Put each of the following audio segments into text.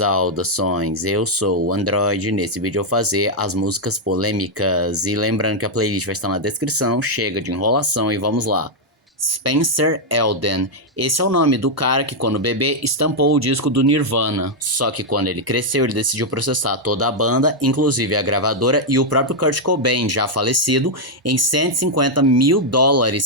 Saudações, eu sou o Android. Nesse vídeo eu vou fazer as músicas polêmicas. E lembrando que a playlist vai estar na descrição, chega de enrolação e vamos lá. Spencer Elden. Esse é o nome do cara que, quando bebê, estampou o disco do Nirvana. Só que quando ele cresceu, ele decidiu processar toda a banda, inclusive a gravadora e o próprio Kurt Cobain, já falecido, em $150 mil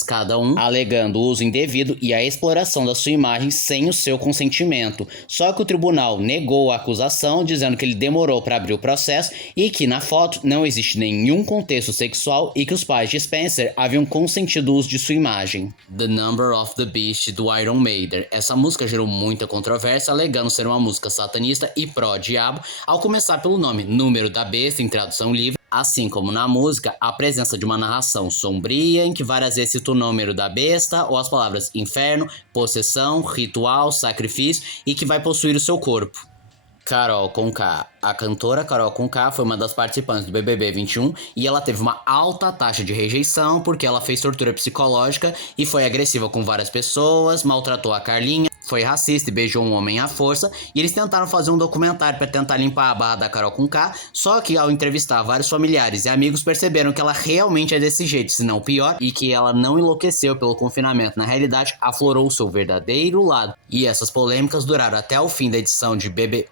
cada um, alegando o uso indevido e a exploração da sua imagem sem o seu consentimento. Só que o tribunal negou a acusação, dizendo que ele demorou para abrir o processo e que na foto não existe nenhum contexto sexual e que os pais de Spencer haviam consentido o uso de sua imagem. The Number of the Beast, do Iron Maiden. Essa música gerou muita controvérsia, alegando ser uma música satanista e pró-diabo, ao começar pelo nome Número da Besta, em tradução livre, assim como na música, a presença de uma narração sombria, em que várias vezes cita o número da besta, ou as palavras inferno, possessão, ritual, sacrifício, e que vai possuir o seu corpo. Carol Conká. A cantora Carol Conká foi uma das participantes do BBB 21 e ela teve uma alta taxa de rejeição porque ela fez tortura psicológica e foi agressiva com várias pessoas, maltratou a Carlinha, foi racista e beijou um homem à força, e eles tentaram fazer um documentário para tentar limpar a barra da Carol Conká, só que ao entrevistar vários familiares e amigos perceberam que ela realmente é desse jeito, se não pior, e que ela não enlouqueceu pelo confinamento, na realidade aflorou o seu verdadeiro lado. E essas polêmicas duraram até o fim da edição de BBB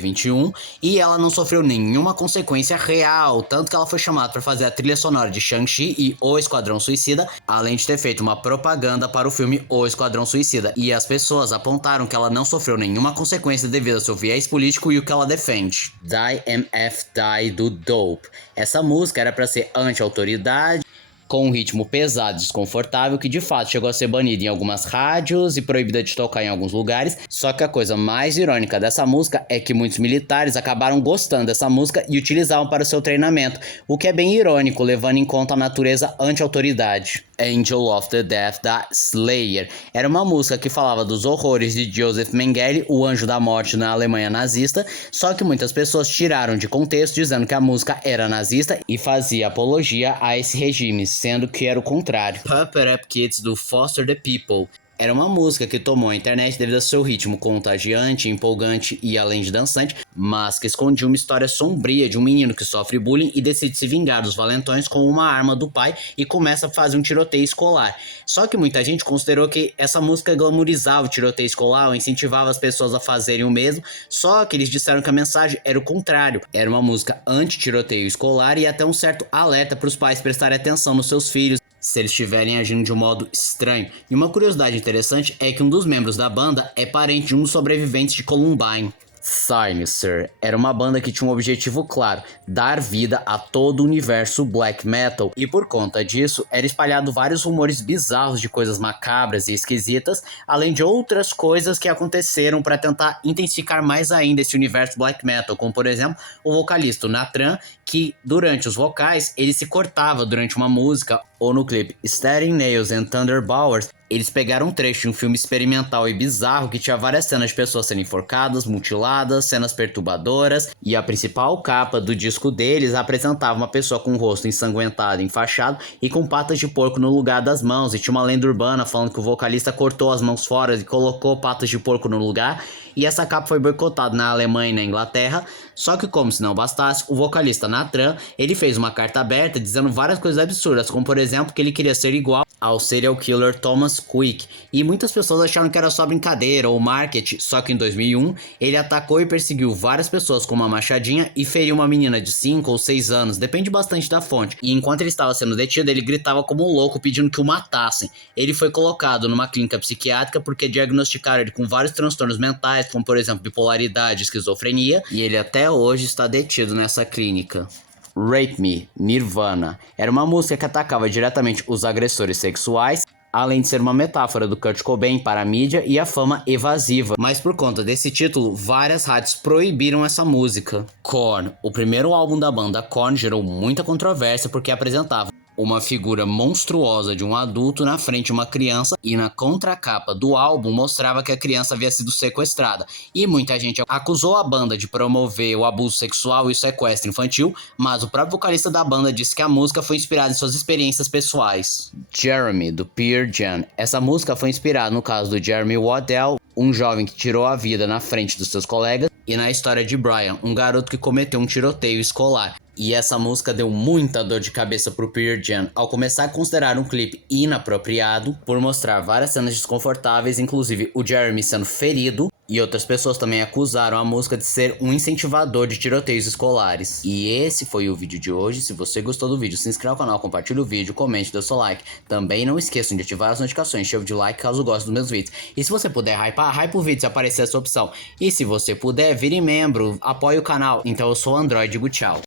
21 e ela não sofreu nenhuma consequência real, tanto que ela foi chamada para fazer a trilha sonora de Shang-Chi e O Esquadrão Suicida, além de ter feito uma propaganda para o filme O Esquadrão Suicida, e as pessoas apontaram que ela não sofreu nenhuma consequência devido ao seu viés político e o que ela defende. Die MF Die do Dope. Essa música era para ser anti-autoridade, com um ritmo pesado e desconfortável que de fato chegou a ser banida em algumas rádios e proibida de tocar em alguns lugares. Só que a coisa mais irônica dessa música é que muitos militares acabaram gostando dessa música e utilizavam para o seu treinamento, o que é bem irônico, levando em conta a natureza anti-autoridade. Angel of the Death, da Slayer. Era uma música que falava dos horrores de Joseph Mengele, o anjo da morte na Alemanha nazista, só que muitas pessoas tiraram de contexto dizendo que a música era nazista e fazia apologia a esse regime, sendo que era o contrário. Pump It Up Kids, do Foster the People. Era uma música que tomou a internet devido ao seu ritmo contagiante, empolgante e além de dançante, mas que escondia uma história sombria de um menino que sofre bullying e decide se vingar dos valentões com uma arma do pai e começa a fazer um tiroteio escolar. Só que muita gente considerou que essa música glamorizava o tiroteio escolar ou incentivava as pessoas a fazerem o mesmo, só que eles disseram que a mensagem era o contrário. Era uma música anti-tiroteio escolar e até um certo alerta para os pais prestarem atenção nos seus filhos se eles estiverem agindo de um modo estranho. E uma curiosidade interessante é que um dos membros da banda é parente de um dos sobreviventes de Columbine. Sinister era uma banda que tinha um objetivo claro: dar vida a todo o universo black metal, e por conta disso era espalhado vários rumores bizarros de coisas macabras e esquisitas, além de outras coisas que aconteceram para tentar intensificar mais ainda esse universo black metal, como por exemplo o vocalista Nathan, que durante os vocais ele se cortava durante uma música, ou no clipe Staring Nails and Thunder Bowers, eles pegaram um trecho de um filme experimental e bizarro que tinha várias cenas de pessoas sendo enforcadas, mutiladas, cenas perturbadoras, e a principal capa do disco deles apresentava uma pessoa com o rosto ensanguentado, enfaixado e com patas de porco no lugar das mãos, e tinha uma lenda urbana falando que o vocalista cortou as mãos fora e colocou patas de porco no lugar, e essa capa foi boicotada na Alemanha e na Inglaterra. Só que como se não bastasse, o vocalista Nathan, ele fez uma carta aberta dizendo várias coisas absurdas, como por exemplo que ele queria ser igual ao serial killer Thomas Quick, e muitas pessoas acharam que era só brincadeira ou marketing, só que em 2001 ele atacou e perseguiu várias pessoas com uma machadinha e feriu uma menina de 5 ou 6 anos, depende bastante da fonte, e enquanto ele estava sendo detido ele gritava como um louco pedindo que o matassem. Ele foi colocado numa clínica psiquiátrica porque diagnosticaram ele com vários transtornos mentais, como por exemplo bipolaridade e esquizofrenia, e ele até hoje está detido nessa clínica. Rape Me, Nirvana. Era uma música que atacava diretamente os agressores sexuais, além de ser uma metáfora do Kurt Cobain para a mídia e a fama evasiva. Mas por conta desse título, várias rádios proibiram essa música. Korn. O primeiro álbum da banda Korn gerou muita controvérsia porque apresentava uma figura monstruosa de um adulto na frente de uma criança, e na contracapa do álbum mostrava que a criança havia sido sequestrada, e muita gente acusou a banda de promover o abuso sexual e o sequestro infantil, mas o próprio vocalista da banda disse que a música foi inspirada em suas experiências pessoais. Jeremy, do Pearl Jam. Essa música foi inspirada no caso do Jeremy Waddell, um jovem que tirou a vida na frente dos seus colegas, e na história de Brian, um garoto que cometeu um tiroteio escolar. E essa música deu muita dor de cabeça pro Pearl Jam ao começar a considerar um clipe inapropriado por mostrar várias cenas desconfortáveis, inclusive o Jeremy sendo ferido, e outras pessoas também acusaram a música de ser um incentivador de tiroteios escolares. E esse foi o vídeo de hoje. Se você gostou do vídeo, se inscreva no canal, compartilhe o vídeo, comente, dê seu like. Também não esqueçam de ativar as notificações, chave de like caso goste dos meus vídeos. E se você puder hypar, hype o vídeo se aparecer essa opção. E se você puder, vire membro, apoie o canal. Então eu sou o Android, digo tchau.